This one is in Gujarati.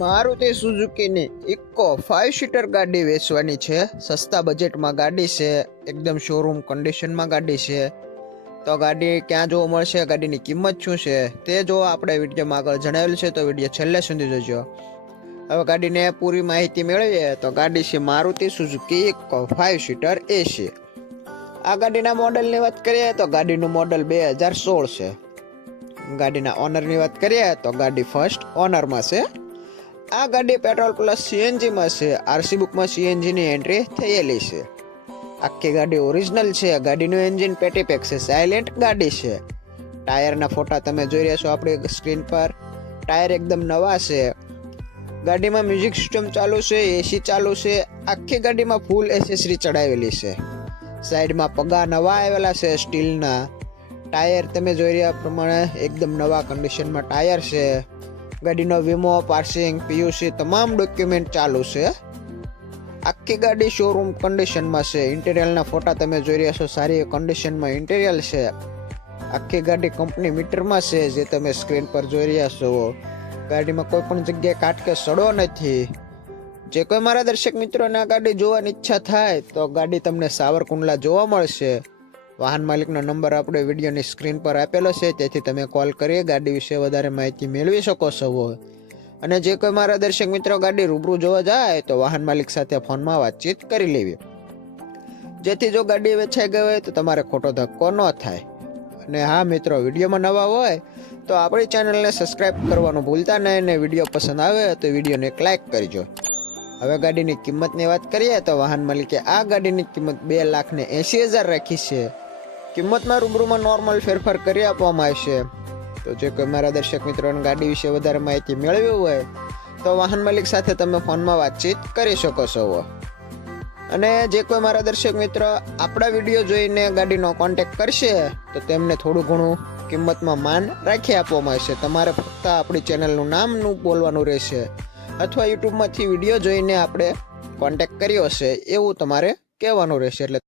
મારુતિ સુઝુકીની ઇકો 5 સીટર ગાડી વેચવાની છે। સસ્તા બજેટમાં ગાડી છે, એકદમ શોરૂમ કન્ડિશનમાં ગાડી છે। તો ગાડી ક્યાં જોવા મળશે, ગાડીની કિંમત શું છે તે જો આપણે વિડીયોમાં આગળ જણાવેલું છે, તો વિડીયો છેલ્લે સુધી જોજો। હવે ગાડીને પૂરી માહિતી મેળવીએ તો ગાડી છે Maruti Suzuki eco 5 seater AC. આ ગાડીના મોડલની વાત કરીએ તો ગાડીનું મોડલ 2016 છે। ગાડીના ઓનરની વાત કરીએ તો ગાડી ફર્સ્ટ ઓનરમાં છે। આ ગાડી પેટ્રોલ પ્લસ સીએનજી માં છે। આરસી બુકમાં સીએનજી ની એન્ટ્રી થયેલી છે। આખી ગાડી ઓરિજિનલ છે। ગાડીનું એન્જિન પેટી પેક છે, સાયલેન્ટ ગાડી છે। ટાયરના ફોટા તમે જોઈ રહ્યા છો આપણી સ્ક્રીન પર। ટાયર એકદમ નવા છે। ગાડીમાં મ્યુઝિક સિસ્ટમ ચાલુ છે, એસી ચાલુ છે। આખી ગાડીમાં ફૂલ એસેસરી ચડાવેલી છે। સાઈડમાં પગા નવા આવેલા છે સ્ટીલના। ટાયર તમે જોઈ રહ્યા પ્રમાણે એકદમ નવા કન્ડિશનમાં ટાયર છે। ગાડીનો વીમો, પાર્સિંગ, પીયુસી તમામ ડોક્યુમેન્ટ ચાલુ છે। આખી ગાડી શોરૂમ કન્ડિશનમાં છે। ઇન્ટિરિયરના ફોટા તમે જોઈ રહ્યા છો, સારી કન્ડિશનમાં ઇન્ટિરિયર છે। આખી ગાડી કંપની મીટરમાં છે, જે તમે સ્ક્રીન પર જોઈ રહ્યા છો। ગાડીમાં કોઈ પણ જગ્યાએ કાટ કે સડો નથી। જે કોઈ મારા દર્શક મિત્રોને આ ગાડી જોવાની ઈચ્છા થાય તો ગાડી તમને સાવરકુંડલા જોવા મળશે। વાહન માલિકનો નંબર આપણે વિડીયોની સ્ક્રીન પર આપેલો છે, તેથી તમે કોલ કરી ગાડી વિશે વધારે માહિતી મેળવી શકો છો। અને જે કોઈ મારા દર્શક મિત્રો ગાડી રૂબરૂ જોવા જાય તો વાહન માલિક સાથે ફોનમાં વાતચીત કરી લેવી, જેથી જો ગાડી વેચાઈ ગઈ હોય તો તમારે ખોટો ધક્કો ન થાય। અને હા મિત્રો, વિડીયોમાં નવા હોય તો આપણી ચેનલને સબસ્ક્રાઇબ કરવાનું ભૂલતા નહીં, અને વિડીયો પસંદ આવે તો વિડીયોને એક લાઇક કરજો। હવે ગાડીની કિંમતની વાત કરીએ તો વાહન માલિકે આ ગાડીની કિંમત 2,80,000 રાખી છે। કિંમતમાં રૂબરૂમાં નોર્મલ ફેરફાર કરી આપવામાં આવશે। તો જે કોઈ મારા દર્શક મિત્રોને ગાડી વિશે વધારે માહિતી મેળવી હોય તો વાહન માલિક સાથે તમે ફોનમાં વાતચીત કરી શકો છો। અને જે કોઈ મારા દર્શક મિત્રો આપણા વિડીયો જોઈને ગાડીનો કોન્ટેક્ટ કરશે તો તેમને થોડું ઘણું કિંમતમાં માન રાખી આપવામાં આવશે। તમારે ફક્ત આપણી ચેનલનું નામનું બોલવાનું રહેશે, અથવા યુટ્યુબમાંથી વિડીયો જોઈને આપણે કોન્ટેક્ટ કર્યો હશે એવું તમારે કહેવાનું રહેશે। એટલે